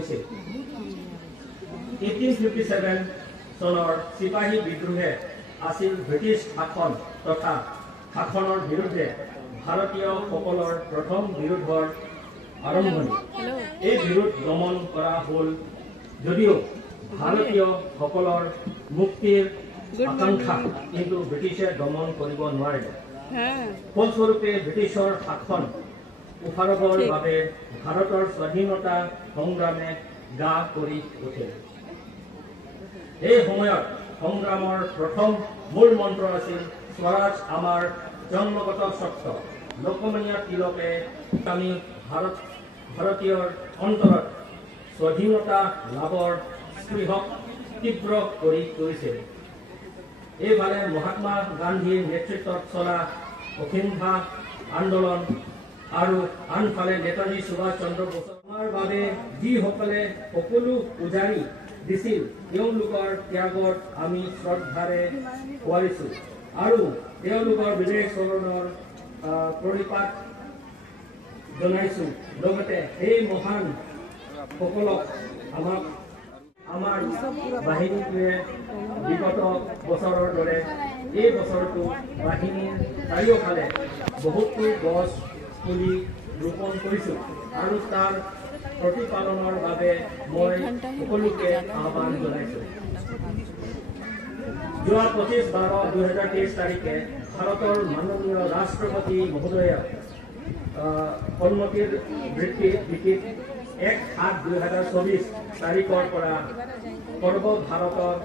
হৈছে। 1857 চনৰ চিপাহী বিদ্ৰোহে আছিল ব্ৰিটিছ শাসন তথা শাসনৰ বিৰুদ্ধে ভাৰতীয়সকলৰ প্ৰথম বিৰোধৰ আৰম্ভণি। এই বিৰোধ দমন কৰা হ'ল যদিও ভাৰতীয়সকলৰ মুক্তিৰ আকাংক্ষা কিন্তু ব্ৰিটিছে দমন কৰিব নোৱাৰিলে। ফলস্বৰূপে ব্ৰিটিছৰ শাসন উফাৰবৰ বাবে ভাৰতৰ স্বাধীনতা সংগ্ৰামে গা কৰি উঠে। এই সময়ত সংগ্ৰামৰ প্ৰথম মূল মন্ত্ৰ আছিল স্বৰাজ আমাৰ জন্মগত সত্য। লোকমান্য তিলকে আমি ভাৰতীয়ৰ অন্তৰত স্বাধীনতা লাভৰ স্পৃহক তীব্ৰ কৰি তুলিছিল। এইফালে মহাত্মা গান্ধীৰ নেতৃত্বত চলা অহিংসা আন্দোলন আৰু আনফালে নেতাজী সুভাষ চন্দ্ৰ বসুৰ বাবে যিসকলে সকলো উজাৰি দিছিল তেওঁলোকৰ ত্যাগত আমি শ্ৰদ্ধাৰে সোঁৱৰিছো আৰু তেওঁলোকৰ বিদেশ চৰণৰ পৰিপাত জনাইছো। লগতে সেই মহান সকলক আমাৰ বাহিনীটোৱে বিগত বছৰৰ দৰে এই বছৰটো বাহিনীৰ চাৰিওফালে বহুতো গছ পুলি ৰোপণ কৰিছো আৰু তাৰ প্ৰতিপালনৰ বাবে মই সকলোকে আহ্বান জনাইছো। যোৱা 25/12/2023 তাৰিখে ভাৰতৰ মাননীয় ৰাষ্ট্ৰপতি মহোদয়ে সন্মতিৰ ভিত্তিত 1/7/2024 তাৰিখৰ পৰা সৰ্বভাৰতৰ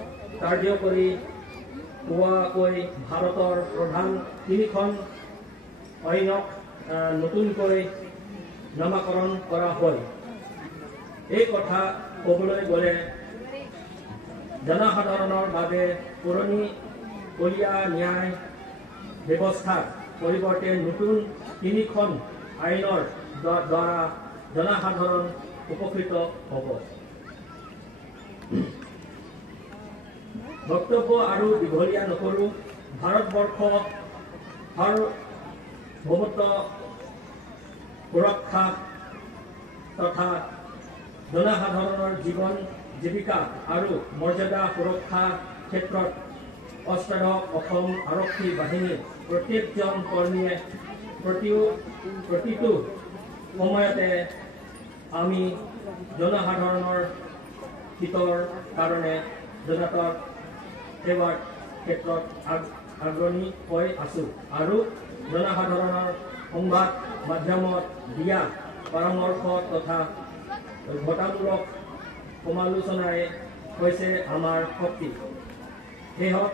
কাৰ্যকৰী হোৱাকৈ ভাৰতৰ প্ৰধান 3খন আইনক নতুনকৈ নামাকৰণ কৰা হয়। এই কথা ক'বলৈ গ'লে জনসাধাৰণৰ বাবে পুৰণি কলীয়া ন্যায় ব্যৱস্থাৰ পৰিৱৰ্তে নতুন 3খন আইনৰ দ্বাৰা জনসাধাৰণ উপকৃত হ'ব। বক্তব্য আৰু দীঘলীয়া নকৰো। ভাৰতবৰ্ষ সাৰ্বভৌমত্ব সুৰক্ষা তথা জনসাধাৰণৰ জীৱন জীৱিকা আৰু মৰ্যাদা সুৰক্ষা ক্ষেত্ৰত অষ্টাদশ অসম আৰক্ষী বাহিনীৰ প্ৰত্যেকজন কৰ্মীয়ে প্ৰতিটো সময়তে আমি জনসাধাৰণৰ হিতৰ কাৰণে জনতাৰ সেৱাৰ ক্ষেত্ৰত আগ্ৰহী হৈ আছো আৰু জনসাধাৰণৰ সংবাদ মাধ্যমত দিয়া পৰামৰ্শ তথা ঘটনামূলক সমালোচনাই হৈছে আমাৰ শক্তি। সেয়েহে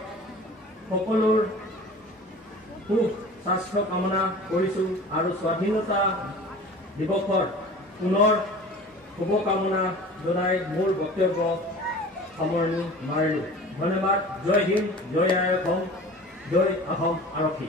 সকলোৰ সুস্বাস্থ্য কামনা কৰিছো আৰু স্বাধীনতা দিৱসৰ পুনৰ শুভকামনা জনাই মোৰ বক্তব্য সামৰণি মাৰিলো। ধন্যবাদ। জয় হিন্দ, জয় আই অসম, জয় অসম আৰক্ষী।